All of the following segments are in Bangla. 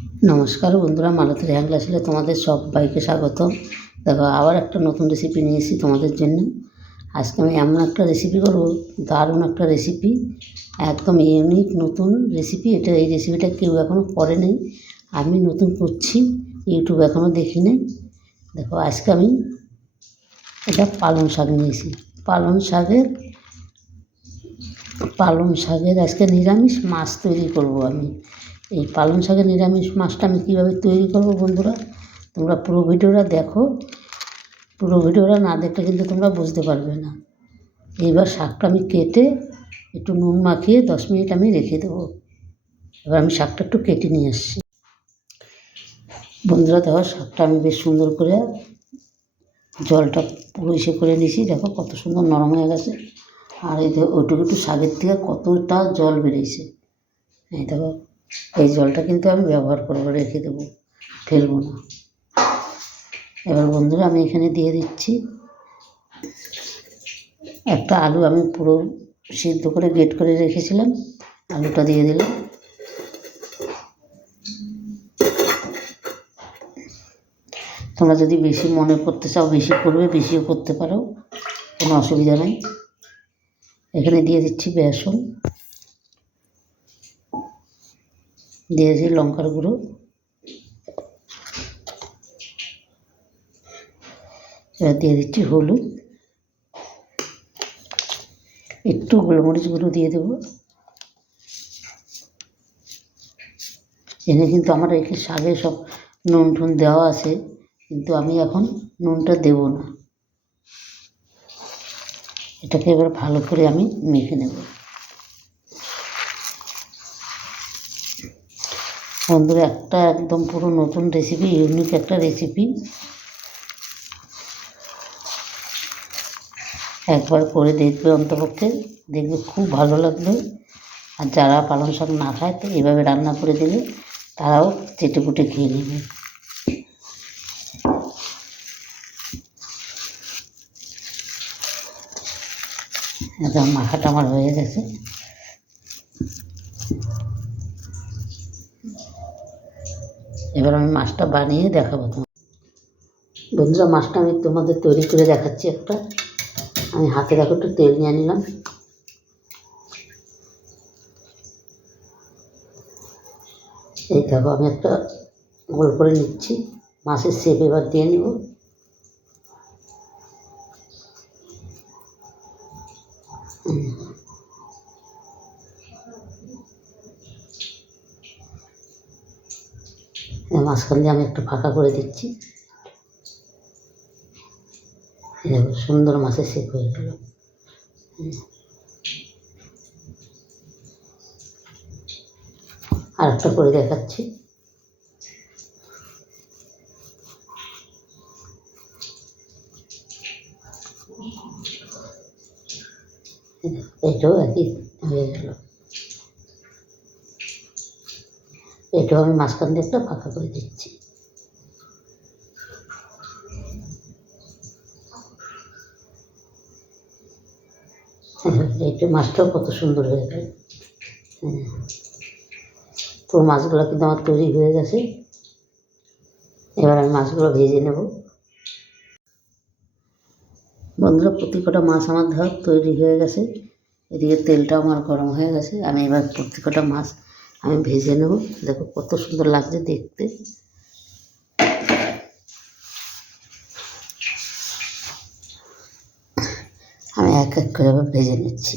নমস্কার বন্ধুরা মালতীর হ্যাং ক্লাসে তোমাদের সবাইকে স্বাগত দেখো, আবার একটা নতুন রেসিপি নিয়ে এসেছি তোমাদের জন্য। আজকে আমি এমন একটা রেসিপি করব, দারুণ একটা রেসিপি একদম ইউনিক নতুন রেসিপি এটা, এই রেসিপিটা কেউ এখনও করেনি। আমি নতুন করছি ইউটিউব এখনও দেখি দেখিনি দেখো, আজকে আমি এটা পালং শাক নিয়েছি পালং শাকের পালং শাকের আজকে নিরামিষ মাছ তৈরি করব আমি। এই পালং শাকের নিরামিষ মাছটা আমি কীভাবে তৈরি করব বন্ধুরা? তোমরা পুরো ভিডিওটা দেখো। পুরো ভিডিওটা না দেখলে কিন্তু তোমরা বুঝতে পারবে না। এইবার শাকটা আমি কেটে একটু নুন মাখিয়ে দশ মিনিট আমি রেখে দেবো। এবার আমি শাকটা একটু কেটে নিয়ে আসছি। বন্ধুরা, দেখো শাকটা আমি বেশ সুন্দর করে জলটা পুরো ইসে করে নিয়েছি। দেখো কত সুন্দর নরম হয়ে গেছে। আর এই দেখো ওইটুকু একটু শাকের থেকে কতটা জল বেরিয়েছে। এই দেখো এই জলটা কিন্তু আমি ব্যবহার করব, রেখে দেবো, ফেলব না। এবার বন্ধুরা আমি এখানে দিয়ে দিচ্ছি। একটা আলু আমি পুরো সিদ্ধ করে গেট করে রেখেছিলাম, আলুটা দিয়ে দিলাম। তোমরা যদি বেশি মনে করতে চাও, বেশি করবে, বেশিও করতে পারো, কোনো অসুবিধা নেই। এখানে দিয়ে দিচ্ছি বেসন। দিয়েছি লঙ্কার গুঁড়ো। এবার দিয়ে দিচ্ছি হলুদ। একটু গোলমরিচ গুঁড়ো দিয়ে দেবো। এখানে কিন্তু আমার একে শাকে সব নুন টুন দেওয়া আছে, কিন্তু আমি এখন নুনটা দেব না। এটাকে এবার ভালো করে আমি মেখে নেব। বন্ধুরা একটা একদম পুরো নতুন রেসিপি ইউনিক একটা রেসিপি একবার করে দেখবে অন্তপক্ষে, দেখবে খুব ভালো লাগবে। আর যারা পালং শাক না খায়, তো এভাবে রান্না করে দিলে তারাও চেটে পুটে খেয়ে নেবে। একদম মাখাটা আমার হয়ে গেছে। এবার আমি মাছটা বানিয়ে দেখাবো তোমার বন্ধুরা, মাছটা আমি তোমাদের তৈরি করে দেখাচ্ছি একটা। আমি হাতে দেখো একটু তেল নিয়ে নিলাম। এই দেখো, আমি একটা গোল করে নিচ্ছি। মাছের সেপ এবার দিয়ে নিব। মাঝখান দিয়ে আমি একটু ফাঁকা করে দিচ্ছি। সুন্দর মাছের শেপ হয়ে গেল। আর একটা করে দেখাচ্ছি। এটাও একই হয়ে গেল। এটাও আমি মাঝখান দিয়ে একটা ফাঁকা করে দিচ্ছি। এটা মাছটাও কত সুন্দর হয়ে গেল। হ্যাঁ। পুরো মাছগুলো কিন্তু আমার তৈরি হয়ে গেছে। এবার আমি মাছগুলো ভেজে নেব। বন্ধুরা প্রতি কটা মাছ আমার ধর তৈরি হয়ে গেছে। এদিকে তেলটাও আমার গরম হয়ে গেছে। আমি এবার প্রতি কটা মাছ আমি ভেজে নেব। দেখো কত সুন্দর লাগছে দেখতে। আমি এক এক করে ভেজে নিচ্ছি।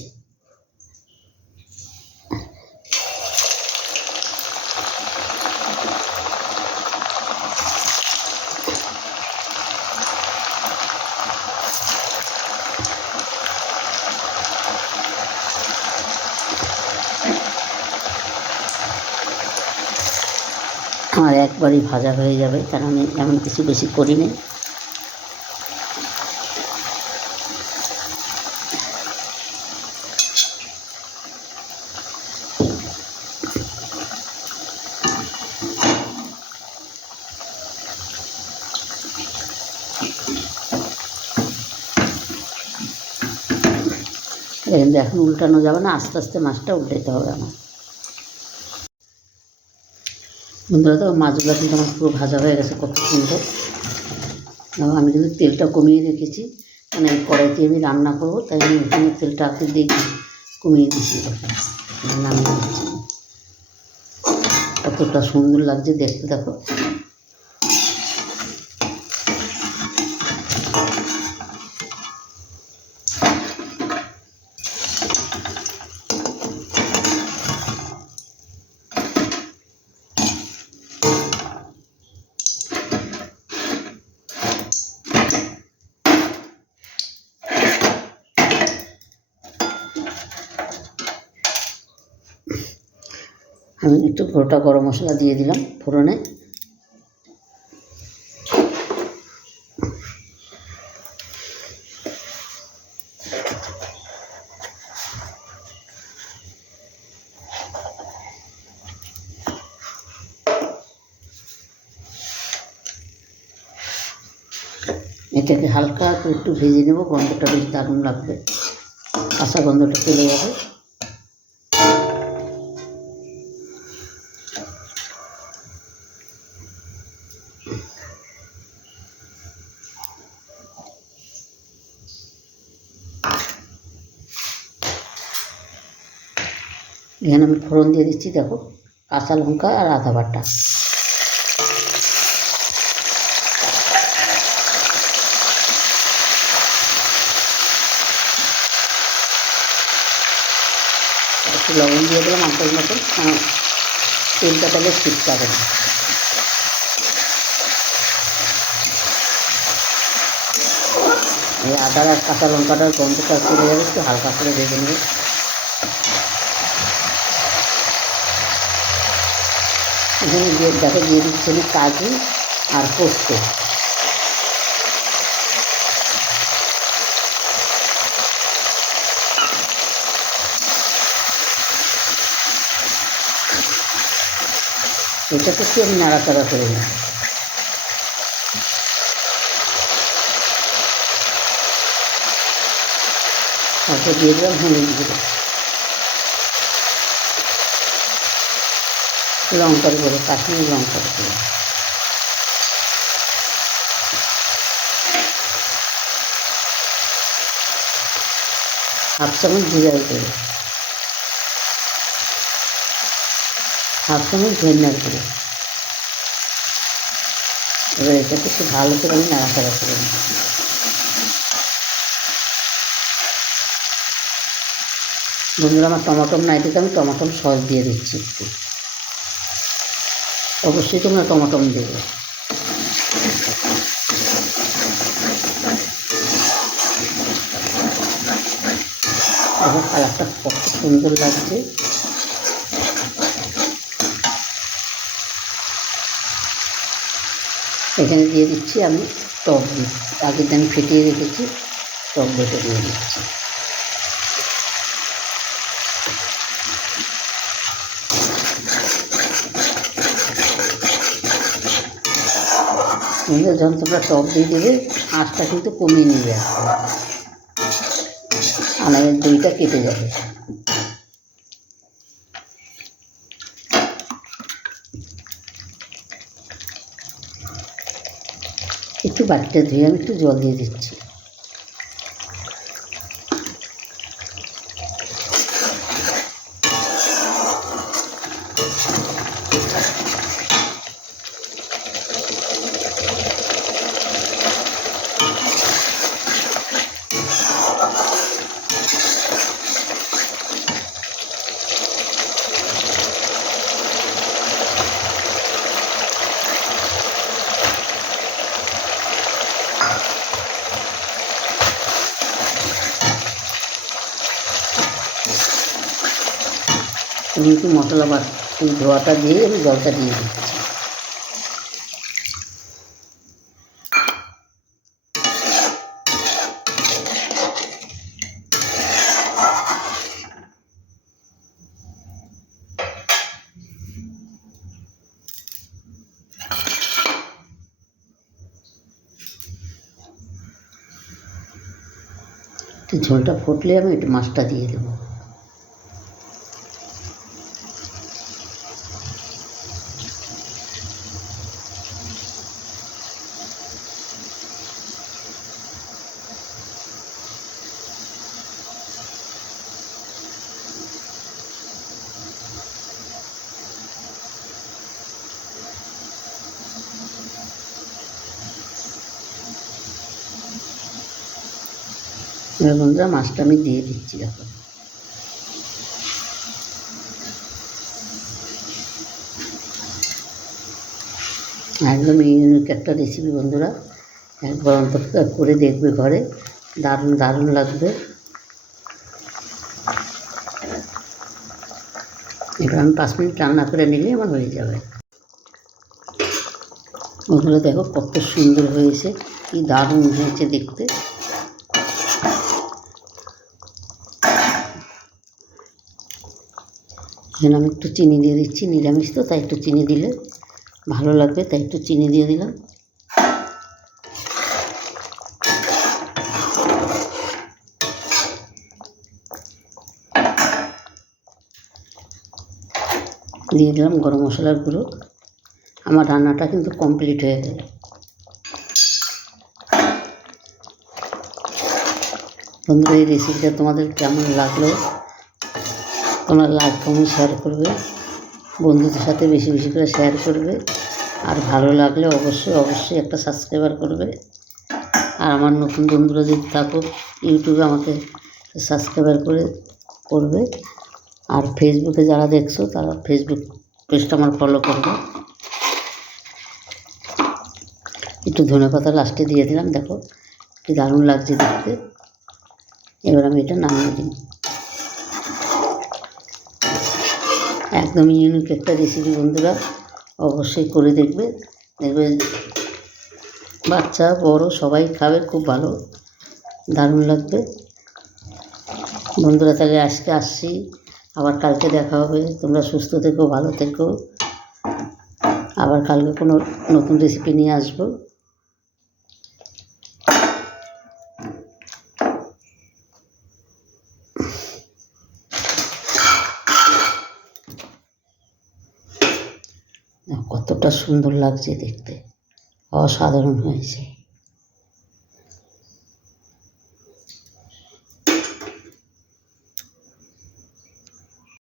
আমার একবারই ভাজা হয়ে যাবে, কারণ আমি এমন কিছু বেশি করিনি। কিন্তু এখন উল্টানো যাবে না, আস্তে আস্তে মাছটা উল্টাতে হবে আমার। বন্ধুরা তো মাছগুলো কিন্তু আমার পুরো ভাজা হয়ে গেছে কত সুন্দর। আমি কিন্তু তেলটা কমিয়ে রেখেছি মানে কড়াইতে আমি রান্না করব, তাই আমি এখানে তেলটা আপনি দেখি কমিয়ে নামিয়ে দিচ্ছি কতটা সুন্দর লাগছে দেখতে, দেখো। আমি একটু গোটা গরম মশলা দিয়ে দিলাম ফোড়নে। এটাকে হালকা একটু ভেজে নেব, গন্ধটা বেশ দারুণ লাগবে। কাঁচা গন্ধটা চলে যাবে। এখানে আমি ফোড়ন দিয়ে দিচ্ছি, দেখো। কাঁচা লঙ্কা আর আদা বাটা। একটু লবণ দিয়ে দিলাম আঁকের মতন কারণ তেলটা তাহলে ছিটকাবে না। এই আদা আর কাঁচা লঙ্কাটার গন্ধটা চলে যাবে, একটু হালকা করে ভেজে নেবে। এখানে দিয়ে দেখো দিয়ে দিচ্ছি আমি কাজু আর পোস্ত। এটাকে একটু আমি নাড়াচাড়া করে নিই তারপর দিয়ে দিলাম হলুদ গুঁড়ো। লঙ্কার গুঁড়ো, কাশ্মীরি লঙ্কার গুঁড়ো। হাফ চামচ জিরার গুঁড়ো। হাফ চামচ ধনিয়ার গুঁড়ো। এবার এটাকে একটু ভালো করে আমি নাড়াচাড়া করে নেব। বন্ধুরা, আমার টমাটম নাই দিতে আমি টমাটম সস দিয়ে দিচ্ছি একটু। অবশ্যই তোমরা টমাটম দেবে। দেখো কালারটা কত সুন্দর লাগছে। এখানে দিয়ে দিচ্ছি আমি টক আগের দিন ফেটিয়ে রেখেছি, টক বেটে দিয়ে দিচ্ছি। বন্ধুরা যখন তোমরা দিয়ে দেবে আঁচটা কিন্তু কমিয়ে নিয়ে আসবে আনাজের দইটা কেটে যাবে। একটু বাটিটা ধুয়ে আমি একটু জল দিয়ে দিচ্ছি। একটু মশলা বাট এই ধোয়াটা দিয়ে আমি জলটা দিয়ে দিচ্ছি। ঝোলটা ফুটলে আমি একটু মাছটা দিয়ে দেবো। এবার বন্ধুরা মাছটা আমি দিয়ে দিচ্ছি, দেখো। একদম ইউনিক একটা রেসিপি বন্ধুরা। একবার অন্তত করে দেখবে ঘরে। দারুণ দারুণ লাগবে। এবার আমি পাঁচ মিনিট রান্না করে নিলে আমার হয়ে যাবে। ওগুলো দেখো কত সুন্দর হয়েছে। কি দারুণ হয়েছে দেখতে। এখানে আমি একটু চিনি দিয়ে দিচ্ছি, নিরামিষ তো, তাই একটু চিনি দিলে ভালো লাগবে, তাই একটু চিনি দিয়ে দিলাম। দিয়ে দিলাম গরম মশলার গুঁড়ো। আমার রান্নাটা কিন্তু কমপ্লিট হয়ে গেল। বন্ধুরা, এই রেসিপিটা তোমাদের কেমন লাগল? তোমরা লাইক কমেন্ট শেয়ার করবে। বন্ধুদের সাথে বেশি বেশি করে শেয়ার করবে। আর ভালো লাগলে অবশ্যই অবশ্যই একটা সাবস্ক্রাইবার করবে। আর আমার নতুন বন্ধুরা যদি থাকো ইউটিউবে আমাকে সাবস্ক্রাইবার করে, করবে। আর ফেসবুকে যারা দেখছ, তারা ফেসবুক পেজটা আমার ফলো করবে। একটু ধনে পাতা লাস্টে দিয়ে দিলাম, দেখো কি দারুণ লাগছে দেখতে। এবার আমি এটা নামিয়ে দিই। একদম ইউনিক একটা রেসিপি বন্ধুরা, অবশ্যই করে দেখবে। দেখবে বাচ্চা, বড়, সবাই খাবে, খুব ভালো, দারুণ লাগবে। বন্ধুরা, তাহলে আজকে আসছি, আবার কালকে দেখা হবে। তোমরা সুস্থ থেকো, ভালো থেকো। আবার কালকে কোনো নতুন রেসিপি নিয়ে আসব কতটা সুন্দর লাগছে দেখতে। অসাধারণ হয়েছে।